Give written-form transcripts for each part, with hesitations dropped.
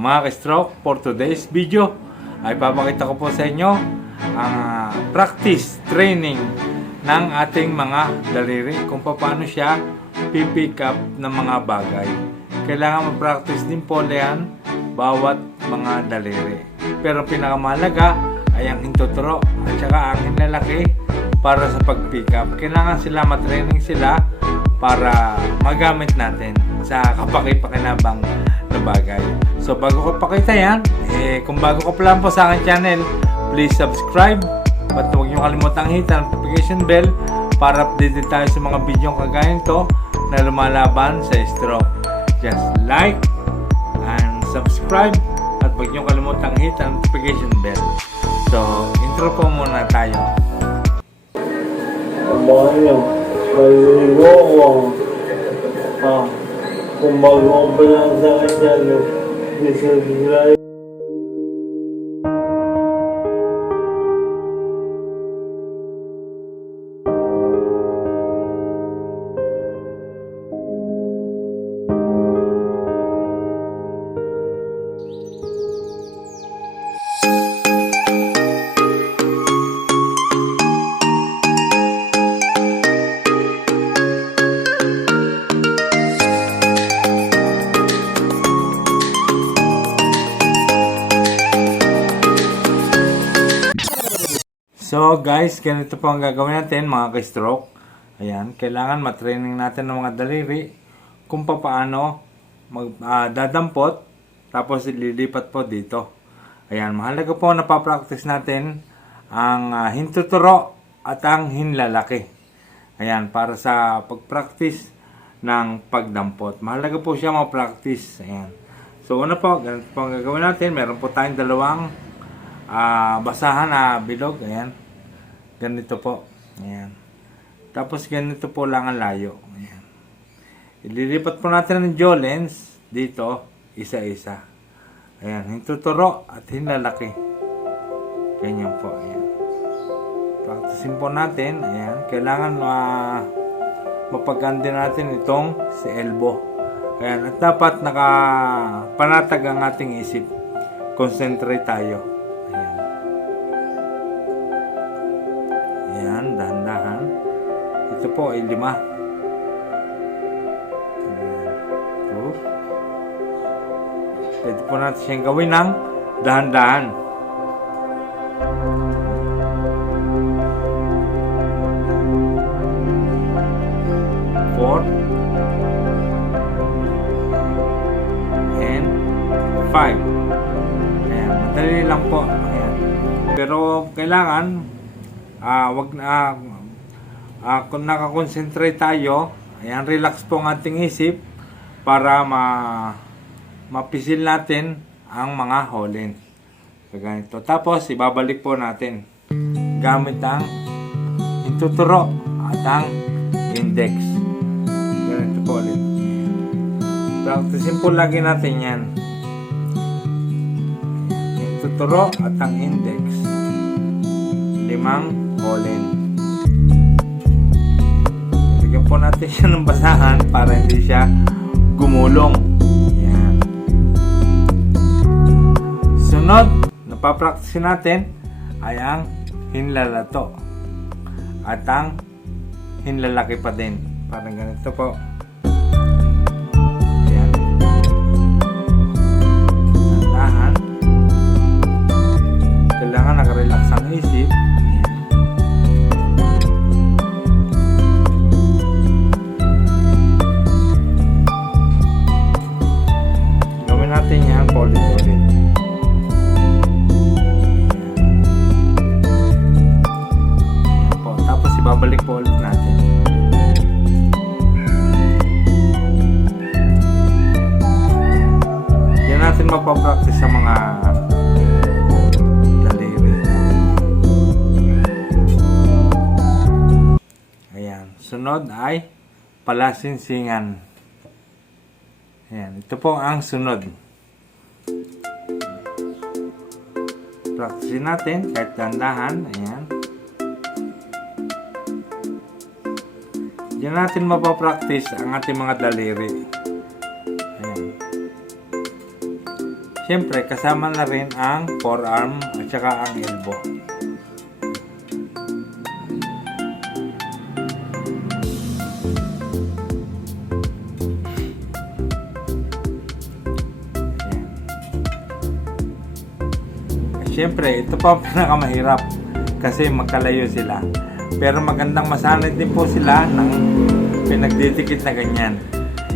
mga ka-stroke, for today's video ay papakita ko po sa inyo ang practice training ng ating mga daliri kung paano siya pipick up ng mga bagay. Kailangan mag-practice din po yan bawat mga daliri. Pero pinakamahalaga ay ang hintuturo at saka ang hinlalaki para sa pag-pick up. Kailangan sila matraining sila para magamit natin sa kapaki-pakinabang na bagay. So bago ko pakita yan, kung bago ko pa lang po sa aking channel, please subscribe at huwag nyo kalimutang hit ang notification bell para updated tayo sa mga video kagaya nito na lumalaban sa stroke. Just like and subscribe at huwag nyo kalimutang hit ang notification bell. So intro po muna tayo. Maligo ko. Kung bago pa lang sa kanya, subscribe. So guys, ganito po ang gagawin natin mga ka-stroke. Ayan, kailangan matraining natin ng mga daliri kung paano dadampot tapos ililipat po dito. Ayan, mahalaga po na pa-practice natin ang hintuturo at ang hinlalaki. Ayan, para sa pag-practice ng pagdampot. Mahalaga po siya ma-practice. Ayan. So una po, ganito po ang gagawin natin. Meron po tayong dalawang basahan na bilog. Ayan. Ganito po. Ayan. Tapos ganito po lang ang layo. Ayan. Ililipat po natin ang jaw lens dito, isa-isa. Ayan. Hintuturo at hinlalaki. Ganyan po. Ayan. Practicing po natin. Ayan. Kailangan mapaganda natin itong si elbow. Ayan. At dapat nakapanatag ang ating isip. Concentrate tayo. Ayan, dahan-dahan. Ito po ay 5. Ayan. Pwede po natin siyang gawin ng dahan-dahan. Four. And 5. Ayan, madali lang po. Ayan. Pero kailangan kung nakakonsentrate tayo, ayan, relax po ang ating isip para mapisil natin ang mga holen. So, ganito. Tapos, ibabalik po natin gamit ang hintuturo at ang index. Ganito po ulit. Practicein po lagi natin yan. Hintuturo at ang index. 5 holen. Lagyan po natin siya ng basahan para hindi siya gumulong. Ayan. Sunod, napapractice natin ay ang hinlalato at ang hinlalaki pa din. Parang ganito po. Ayan. Tandahan. Kailangan nakarelax ang isip. Natin yan, ulit. Tapos ibabalik po ulit natin. Yan natin mapapractice sa mga daliri. Ayan. Sunod ay palasinsingan. Ayan. Ito po ang sunod. Practice natin kahit dandahan. Ayan. Diyan natin mapapractice ang ating mga daliri. Ayan. Siyempre, kasama na rin ang forearm at saka ang elbow. Siyempre, ito pa ang pinakamahirap kasi magkalayo sila. Pero magandang masanay din po sila ng pinagdidikit na ganyan.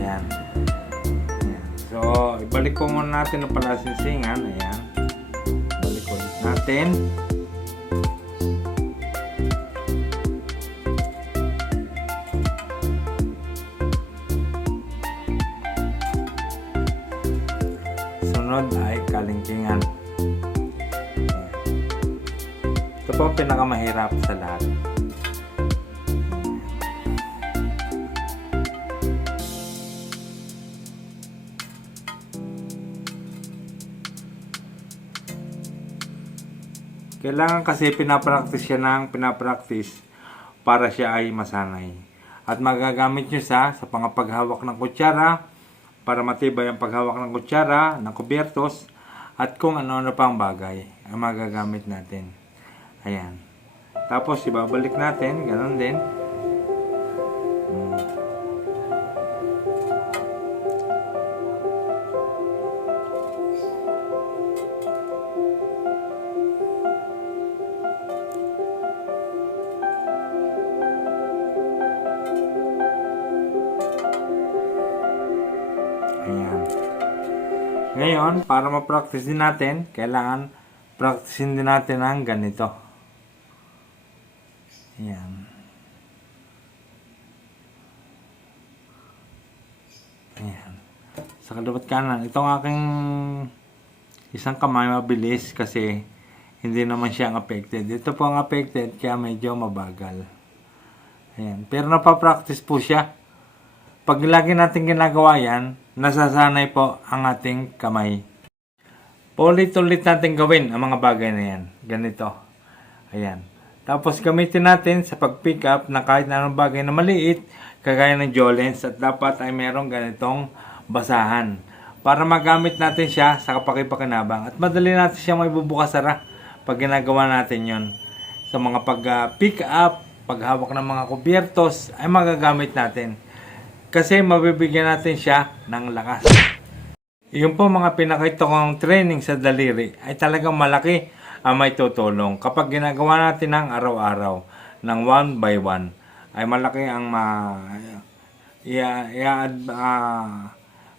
Ayan. Ayan. So, ibalik ko muna natin ang palasinsingan. Ayan. Balik ulit natin. Sunod ay kalingkingan. Ito po ang pinakamahirap sa lahat. Kailangan kasi pinapractice siya ng pinapractice para siya ay masanay. At magagamit nyo sa pangapaghawak ng kutsara, para matibay ang paghawak ng kutsara, ng kubyertos, at kung ano-ano pang bagay ang magagamit natin. Ayan. Tapos ibabalik natin, ganun din. Ayan. Ngayon, para ma-practice din natin, kailangan practicein din natin ang ganito. Ayan. Ayan. Sa kaliwat kanan, itong aking isang kamay mabilis kasi hindi naman siyang affected. Ito po ang affected kaya medyo mabagal. Ayan. Pero napapractice po siya. Pag lagi natin ginagawa yan, nasasanay po ang ating kamay. Paulit-ulit natin gawin ang mga bagay na yan. Ganito. Ayan. Tapos gamitin natin sa pag-pick up na kahit na anong bagay na maliit, kagaya ng jolens, at dapat ay merong ganitong basahan. Para magamit natin siya sa kapakipakinabang. At madali natin siya may bubukas-sara pag ginagawa natin yon. Sa mga pag-pick up, paghawak ng mga kubyertos, ay magagamit natin. Kasi mabibigyan natin siya ng lakas. Yung po mga pinakita kong training sa daliri ay talagang malaki ang may tutulong. Kapag ginagawa natin ng araw-araw, ng 1 by 1, ay malaki ang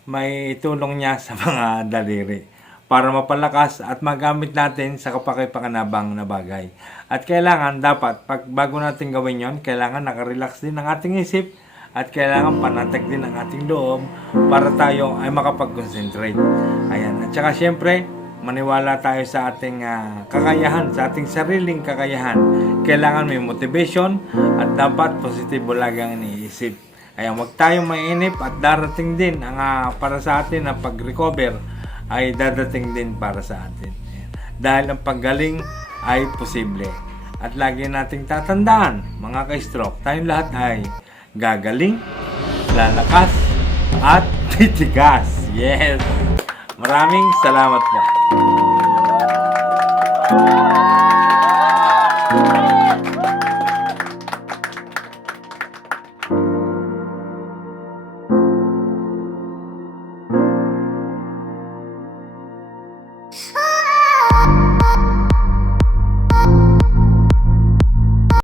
may tulong niya sa mga daliri para mapalakas at magamit natin sa kapakipakinabang na bagay. At kailangan dapat, bago natin gawin yon, kailangan nakarelax din ang ating isip at kailangan panatag din ang ating loob para tayo ay makapag-concentrate. Ayan. At saka syempre, maniwala tayo sa ating kakayahan, sa ating sariling kakayahan. Kailangan may motivation at dapat positibo lagi ang iniisip. Ayan, huwag tayong mainip at darating din ang para sa atin na pag-recover ay dadating din para sa atin. Ayan. Dahil ang paggaling ay posible. At lagi nating tatandaan, mga ka-stroke, tayong lahat ay gagaling, lalakas, at titigas. Yes! Maraming salamat po.